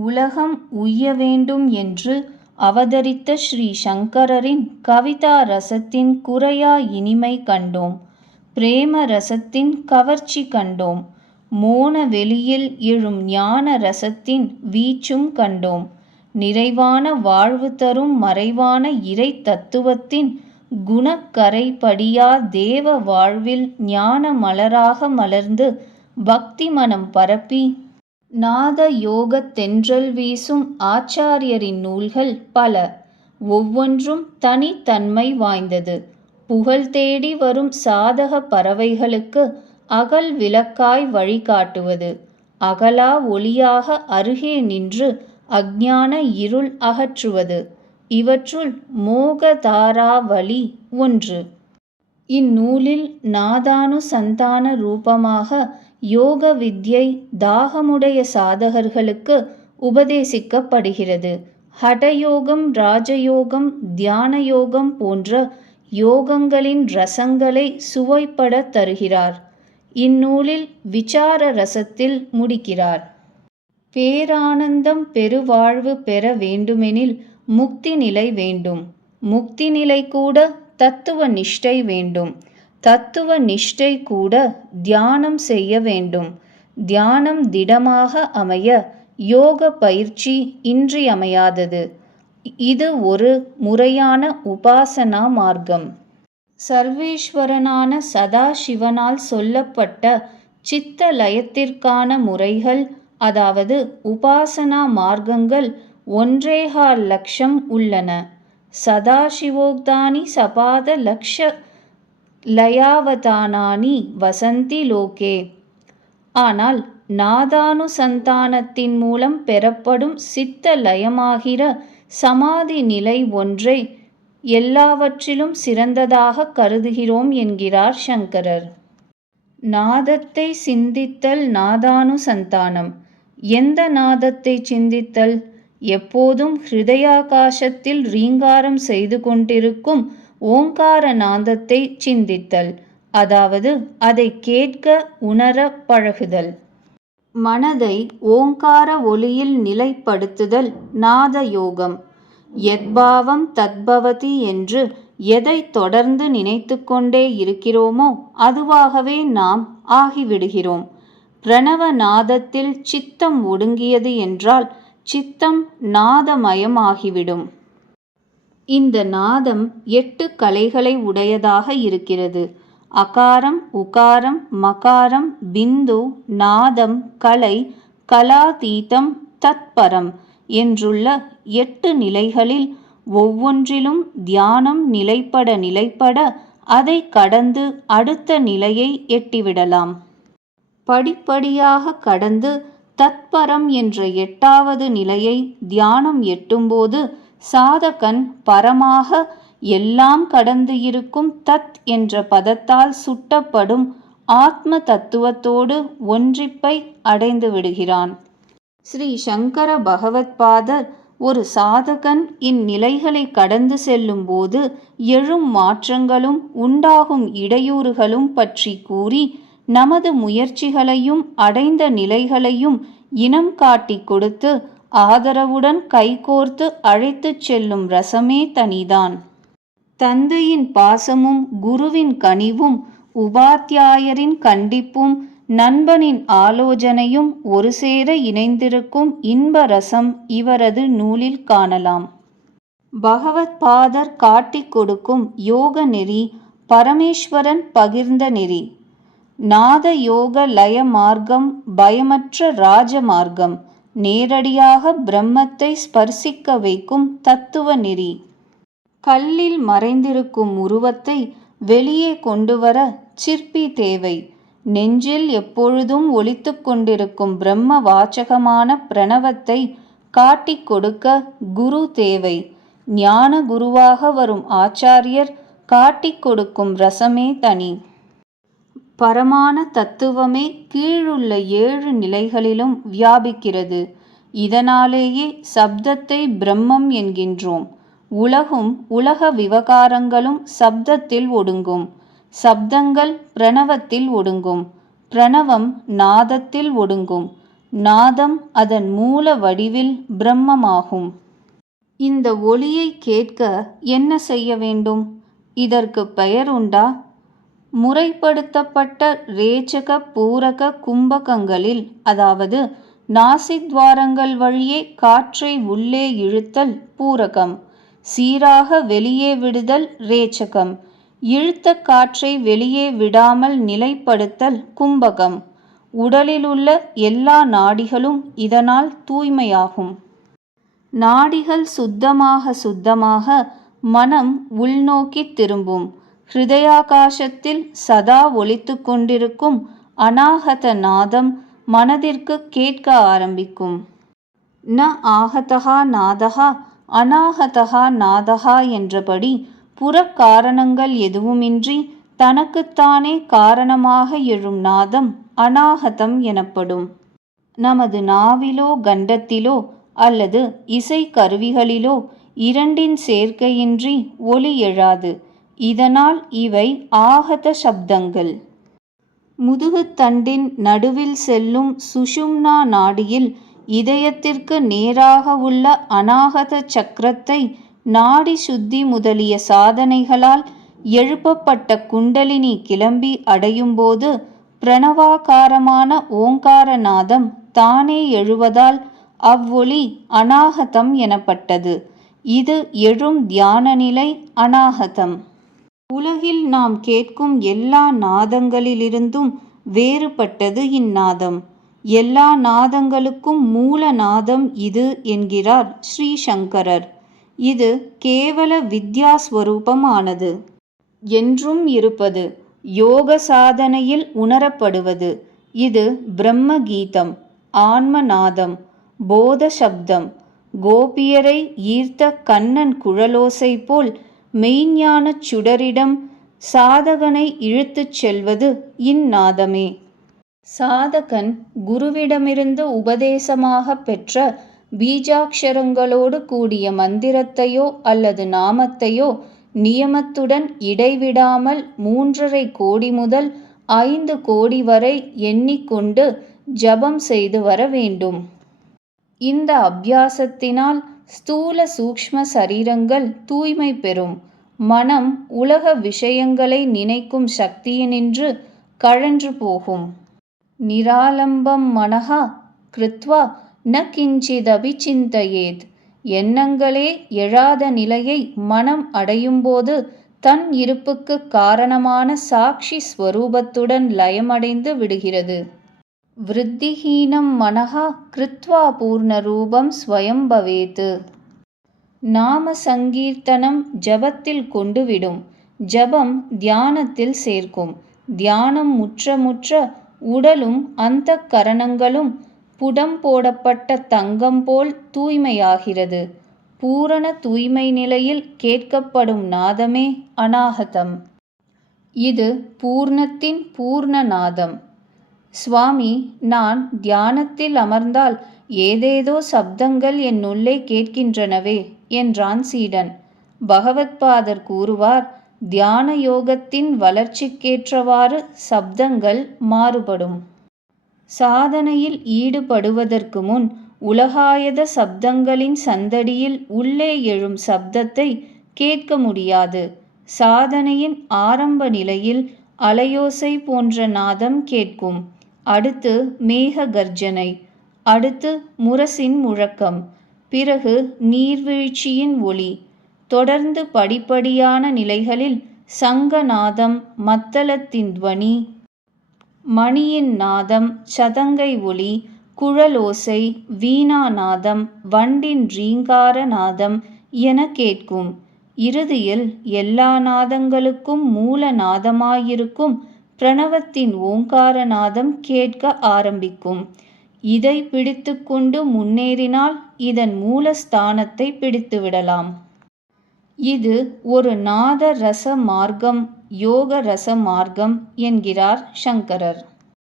உலகம் உய்ய வேண்டும் என்று அவதரித்த ஸ்ரீ சங்கரரின் கவிதா ரசத்தின் குறையா இனிமை கண்டோம். பிரேம ரசத்தின் கவர்ச்சி கண்டோம். மோன வெளியில் எழும் ஞான ரசத்தின் வீச்சும் கண்டோம். நிறைவான வாழ்வு தரும் மறைவான இறை தத்துவத்தின் குணக்கரை படியா தேவ வாழ்வில் ஞான மலராக மலர்ந்து பக்தி மனம் பரப்பி நாத யோகத் தென்றல் வீசும் ஆச்சாரியரின் நூல்கள் பல, ஒவ்வொன்றும் தனித்தன்மை வாய்ந்தது. புகழ் தேடி வரும் சாதக பறவைகளுக்கு அகல் விளக்காய் வழிகாட்டுவது, அகலா ஒளியாக அருகே நின்று அஞ்ஞான இருள் அகற்றுவது, இவற்றுள் மோகதாராவளி ஒன்று. இந்நூலில் நாதானுசந்தான ரூபமாக யோக வித்யை தாகமுடைய சாதகர்களுக்கு உபதேசிக்கப்படுகிறது. ஹடயோகம், ராஜயோகம், தியான யோகம் போன்ற யோகங்களின் ரசங்களை சுவைப்பட தருகிறார். இந்நூலில் விசார ரசத்தில் முடிக்கிறார். பேரானந்தம் பெருவாழ்வு பெற வேண்டுமெனில் முக்தி நிலை வேண்டும். முக்தி நிலை கூட தத்துவ நிஷ்டை வேண்டும். தத்துவ நிஷ்டை கூட தியானம் செய்ய வேண்டும். தியானம் திடமாக அமைய யோக பயிற்சி இன்றியமையாதது. இது ஒரு முறையான உபாசனா மார்க்கம். சர்வேஸ்வரனான சதாசிவனால் சொல்லப்பட்ட சித்த லயத்திற்கான முறைகள், அதாவது உபாசனா மார்க்கங்கள் 1.25 லட்சம் உள்ளன. சதாசிவோக்தானி சபாத லக்ஷ லயாவதானானி வசந்தி லோகே. ஆனால் நாதானுசந்தானத்தின் மூலம் பெறப்படும் சித்த லயமாகிற சமாதி நிலை ஒன்றை எல்லாவற்றிலும் சிறந்ததாக கருதுகிறோம் என்கிறார் சங்கரர். நாதத்தை சிந்தித்தல் நாதானுசந்தானம். எந்த நாதத்தை சிந்தித்தல்? எப்போதும் ஹிருதயாகாசத்தில் ரீங்காரம் செய்து கொண்டிருக்கும் ஓங்கார நாதத்தை சிந்தித்தல், அதாவது அதை கேட்க உணர பழகுதல். மனதை ஓங்கார ஒலியில் நிலைப்படுத்துதல் நாத யோகம். யத்பாவம் தத்பவதி என்று எதை தொடர்ந்து நினைத்து கொண்டே இருக்கிறோமோ அதுவாகவே நாம் ஆகிவிடுகிறோம். பிரணவ நாதத்தில் சித்தம் ஒடுங்கியது என்றால் சித்தம் நாதமயம் ஆகிவிடும். இந்த நாதம் 8 கலைகளை உடையதாக இருக்கிறது. அகாரம், உகாரம், மகாரம், பிந்து, நாதம், கலை, கலாதீதம், தத்பரம் என்றுள்ள 8 நிலைகளில் ஒவ்வொன்றிலும் தியானம் நிலைப்பட அதை கடந்து அடுத்த நிலையை எட்டிவிடலாம். படிப்படியாக கடந்து தத்பரம் என்ற 8வது நிலையை தியானம் எட்டும்போது சாதகன் பரமாக எல்லாம் கடந்து இருக்கும் தத் என்ற பதத்தால் சுட்டப்படும் ஆத்ம தத்துவத்தோடு ஒன்றிப்பை அடைந்து விடுகிறான். ஸ்ரீ சங்கர பகவத்பாதர் ஒரு சாதகன் இந்நிலைகளை கடந்து செல்லும் போது எழும் மாற்றங்களும் உண்டாகும் இடையூறுகளும் பற்றி கூறி நமது முயற்சிகளையும் அடைந்த நிலைகளையும் இனம் காட்டி கொடுத்து ஆதரவுடன் கைகோர்த்து அழைத்துச் செல்லும் ரசமே தனிதான். தந்தையின் பாசமும் குருவின் கனிவும் உபாத்தியாயரின் கண்டிப்பும் நண்பனின் ஆலோசனையும் ஒரு சேர இணைந்திருக்கும் இன்ப ரசம் இவரது நூலில் காணலாம். பகவத்பாதர் காட்டிக் கொடுக்கும் யோக நெறி பரமேஸ்வரன் பகிர்ந்த நெறி. நாத யோக லய மார்க்கம் பயமற்ற ராஜ மார்க்கம். நேரடியாக பிரம்மத்தை ஸ்பர்சிக்க வைக்கும் தத்துவ நெறி. கல்லில் மறைந்திருக்கும் உருவத்தை வெளியே கொண்டுவர சிற்பி தேவை. நெஞ்சில் எப்பொழுதும் ஒலித்து கொண்டிருக்கும் பிரம்ம வாச்சகமான பிரணவத்தை காட்டிக் கொடுக்க குரு தேவை. ஞான குருவாக வரும் ஆச்சாரியர் காட்டிக் கொடுக்கும் ரசமே தனி. பரமான தத்துவமே கீழுள்ள 7 நிலைகளிலும் வியாபிக்கிறது. இதனாலேயே சப்தத்தை பிரம்மம் என்கின்றோம். உலகும் உலக விவகாரங்களும் சப்தத்தில் ஒடுங்கும். சப்தங்கள் பிரணவத்தில் ஒடுங்கும். பிரணவம் நாதத்தில் ஒடுங்கும். நாதம் அதன் மூல வடிவில் பிரம்மமாகும். இந்த ஒலியை கேட்க என்ன செய்ய வேண்டும்? இதற்கு பெயர் உண்டா? முறைப்படுத்தப்பட்ட ரேச்சக பூரக கும்பகங்களில், அதாவது நாசித்வாரங்கள் வழியே காற்றை உள்ளே இழுத்தல் பூரகம், சீராக வெளியே விடுதல் ரேச்சகம், இழுத்த காற்றை வெளியே விடாமல் நிலைப்படுத்தல் கும்பகம். உடலிலுள்ள எல்லா நாடிகளும் இதனால் தூய்மையாகும். நாடிகள் சுத்தமாக மனம் உள்நோக்கி திரும்பும். ஹிருதயாகாசத்தில் சதா ஒலித்து கொண்டிருக்கும் அநாகத நாதம் மனதிற்கு கேட்க ஆரம்பிக்கும். ந ஆகதா நாதகா அநாகதா நாதகா என்றபடி புறக்காரணங்கள் எதுவுமின்றி தனக்குத்தானே காரணமாக எழும் நாதம் அநாகதம் எனப்படும். நமது நாவிலோ கண்டத்திலோ அல்லது இசை கருவிகளிலோ இரண்டின் சேர்க்கையின்றி ஒலி எழாது. இதனால் இவை ஆகத சப்தங்கள். முதுகுத்தண்டின் நடுவில் செல்லும் சுஷும்னா நாடியில் இதயத்திற்கு நேராக உள்ள அநாகத சக்கரத்தை நாடி சுத்தி முதலிய சாதனைகளால் எழுப்பப்பட்ட குண்டலினி கிளம்பி அடையும்போது பிரணவாகாரமான ஓங்காரநாதம் தானே எழுவதால் அவ்வொலி அநாகதம் எனப்பட்டது. இது எழும் தியான நிலை அநாகதம். உலகில் நாம் கேட்கும் எல்லா நாதங்களிலிருந்தும் வேறுபட்டது இந்நாதம். எல்லா நாதங்களுக்கும் மூல நாதம் இது என்கிறார் ஸ்ரீ சங்கரர். இது கேவல வித்யாஸ்வரூபமானது, என்றும் இருப்பது, யோக சாதனையில் உணரப்படுவது. இது பிரம்ம கீதம், ஆன்மநாதம், போத சப்தம். கோபியரை ஈர்த்த கண்ணன் குழலோசை போல் மெய்ஞானச் சுடரிடம் சாதகனை இழுத்துச் செல்வது இந்நாதமே. சாதகன் குருவிடமிருந்து உபதேசமாக பெற்ற பீஜாட்சரங்களோடு கூடிய மந்திரத்தையோ அல்லது நாமத்தையோ நியமத்துடன் இடைவிடாமல் 3.5 கோடி முதல் 5 கோடி வரை எண்ணிக்கொண்டு ஜபம் செய்து வர வேண்டும். இந்த அபியாசத்தினால் ஸ்தூல சூக்ஷ்ம சரீரங்கள் தூய்மை பெறும். மனம் உலக விஷயங்களை நினைக்கும் சக்தியினின்று கழன்று போகும். நிராலம்பம் மனஹா கிருத்வா ந கிஞ்சிதபி சிந்தயேத். எண்ணங்களே எழாத நிலையை மனம் அடையும்போது தன் இருப்புக்கு காரணமான சாட்சி ஸ்வரூபத்துடன் லயமடைந்து விடுகிறது. விருத்திஹீனம் மனஹா கிருத்வா பூர்ணரூபம் ஸ்வயம் பவேத். நாம சங்கீர்த்தனம் ஜபத்தில் கொண்டு விடும். ஜபம் தியானத்தில் சேர்க்கும். தியானம் முற்ற உடலும் அந்த கரணங்களும் புடம் போடப்பட்ட தங்கம் போல் தூய்மையாகிறது. பூரண தூய்மை நிலையில் கேட்கப்படும் நாதமே அநாகதம். இது பூர்ணத்தின் பூர்ண நாதம். சுவாமி, நான் தியானத்தில் அமர்ந்தால் ஏதேதோ சப்தங்கள் என்னுள்ளே கேட்கின்றனவே என்றான் சீடன். பகவத்பாதர் கூறுவார், தியான யோகத்தின் வளர்ச்சிக்கேற்றவாறு சப்தங்கள் மாறுபடும். சாதனையில் ஈடுபடுவதற்கு முன் உலகாயத சப்தங்களின் சந்தடியில் உள்ளே எழும் சப்தத்தை கேட்க முடியாது. சாதனையின் ஆரம்ப நிலையில் அலையோசை போன்ற நாதம் கேட்கும். அடுத்து மேக கர்ஜனை, அடுத்து முரசின் முழக்கம், பிறகு நீர்வீழ்ச்சியின் ஒலி. தொடர்ந்து படிப்படியான நிலைகளில் சங்கநாதம், மத்தளத்தின் துவனி, மணியின் நாதம், சதங்கை ஒலி, குழலோசை, வீணாநாதம், வண்டின் ரீங்கார நாதம் என கேட்கும். இறுதியில் எல்லா நாதங்களுக்கும் மூல நாதமாயிருக்கும் பிரணவத்தின் ஓங்காரநாதம் கேட்க ஆரம்பிக்கும். இதை பிடித்து கொண்டு முன்னேறினால் இதன் மூலஸ்தானத்தை பிடித்துவிடலாம். இது ஒரு நாத ரச மார்க்கம், யோக ரச மார்க்கம் என்கிறார் சங்கரர்.